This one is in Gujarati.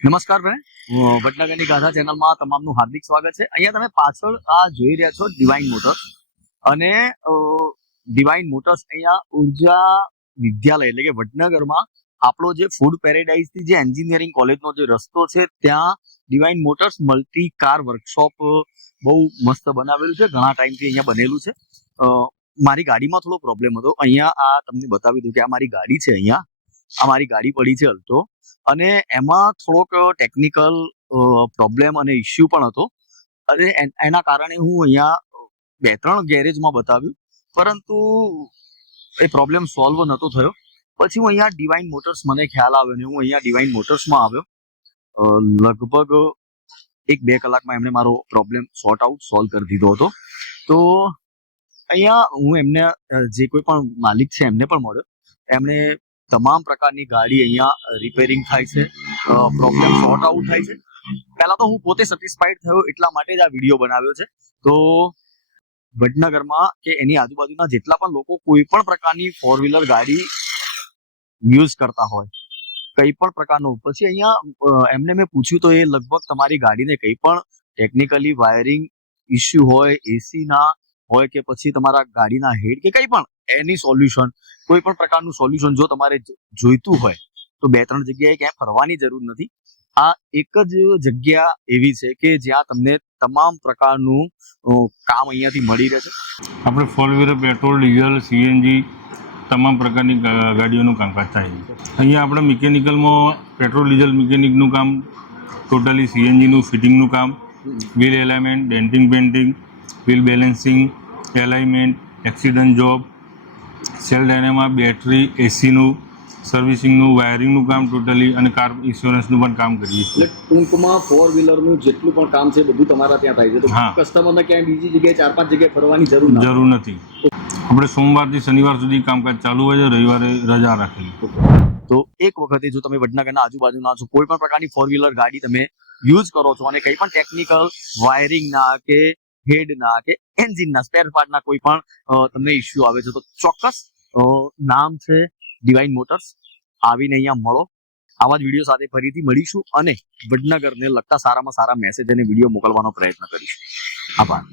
નમસ્કાર ફ્રેન્ડ, વડનગરની ગાથા ચેનલમાં તમામનું હાર્દિક સ્વાગત છે। અહીંયા તમે પાછળ આ જોઈ રહ્યા છો ડિવાઇન મોટર્સ, અને ડિવાઇન મોટર્સ અહીંયા ઉર્જા વિદ્યાલય એટલે કે વડનગરમાં આપણો જે ફૂડ પેરેડાઇઝથી જે એન્જિનિયરિંગ કોલેજનો જે રસ્તો છે ત્યાં divine motors multi car workshop બહુ મસ્ત બનાવેલું છે। ઘણા ટાઈમથી અહીંયા બનેલું છે। મારી ગાડીમાં થોડો પ્રોબ્લેમ હતો। અહીંયા આ તમને બતાવી દઉં કે આ મારી ગાડી છે। અહીંયા આ મારી ગાડી પડી છે અલ્ટો, અને એમાં થોડોક ટેકનિકલ પ્રોબ્લેમ અને ઇસ્યુ પણ હતો, અને એના કારણે હું અહીંયા 2-3 ગેરેજમાં બતાવ્યું, પરંતુ એ પ્રોબ્લેમ સોલ્વ નહોતો થયો। પછી હું અહીંયા ડિવાઇન મોટર્સ મને ખ્યાલ આવ્યો ને હું અહીંયા ડિવાઇન મોટર્સમાં આવ્યો। લગભગ 1-2 કલાકમાં એમણે મારો પ્રોબ્લેમ સોલ્વ કરી દીધો હતો। તો અહીંયા હું એમને જે કોઈ પણ માલિક છે એમને પણ મળ્યો। એમણે તમામ પ્રકારની ગાડી અહીંયા રિપેરિંગ થાય છે, પ્રોબ્લેમ સોર્ટ આઉટ થાય છે। પહેલા તો હું પોતે સેટિસ્ફાઈડ થયો, એટલા માટે જ આ વિડીયો બનાવ્યો છે। તો વડનગરમાં કે એની આજુબાજુના જેટલા પણ લોકો કોઈ પણ પ્રકારની 4-વ્હીલર ગાડી યુઝ કરતા હોય, કંઈ પણ પ્રકારનું, પછી અહીંયા એમને મેં પૂછ્યું તો એ લગભગ તમારી ગાડીને કંઈ પણ ટેકનિકલી વાયરિંગ ઇસ્યુ હોય, એસી ના હોય કે પછી તમારા ગાડીના હેડ કે કંઈ પણ એની સોલ્યુશન, કોઈ પણ પ્રકારનું સોલ્યુશન જો તમારે જોઈતું હોય તો 2-3 જગ્યાએ ક્યાંય ફરવાની જરૂર નથી। આ એક જ જગ્યા એવી છે કે જ્યાં તમને તમામ પ્રકારનું કામ અહીંયાથી મળી રહે છે। આપણે 4-વ્હીલર પેટ્રોલ, ડીઝલ, સીએનજી તમામ પ્રકારની ગાડીઓનું કામકાજ થાય છે। અહીંયા આપણે મિકેનિકલમાં પેટ્રોલ ડીઝલ મિકેનિકનું કામ, ટોટલી સીએનજીનું ફિટિંગનું કામ, wheel alignment, denting painting, wheel balancing, alignment, accident job, cell dynamo, battery, એસીનું સર્વિસિંગનું, વાયરિંગનું કામ ટોટલી, અને કાર ઇન્સ્યોરન્સનું પણ કામ કરીએ છીએ। એટલે ટૂંકમાં 4-વ્હીલરનું જેટલું પણ કામ છે બધું તમારા ત્યાં થાય છે, તો હા, કસ્ટમરને ક્યાંય બીજી જગ્યાએ 4-5 જગ્યાએ ફરવાની જરૂર નથી। આપણે સોમવારથી શનિવાર સુધી કામકાજ ચાલુ હોય છે, રવિવારે રજા રાખેલી। તો એક વખતે જો તમે વડનગરના આજુબાજુના છો, કોઈ પણ પ્રકારની 4-વ્હીલર ગાડી તમે યુઝ કરો છો અને કંઈ પણ ટેકનિકલ વાયરિંગના કે હેડના કે એન્જિનના સ્પેર પાર્ટના કોઈ પણ તમને ઇસ્યુ આવે છે, તો ચોક્કસ નામ છે ડિવાઇન મોટર્સ, આવીને અહીંયા મળો। આવા જ વિડીયો સાથે ફરીથી મળીશું અને વડનગરને લગતા સારામાં સારા મેસેજ અને વિડીયો મોકલવાનો પ્રયત્ન કરીશું। આભાર।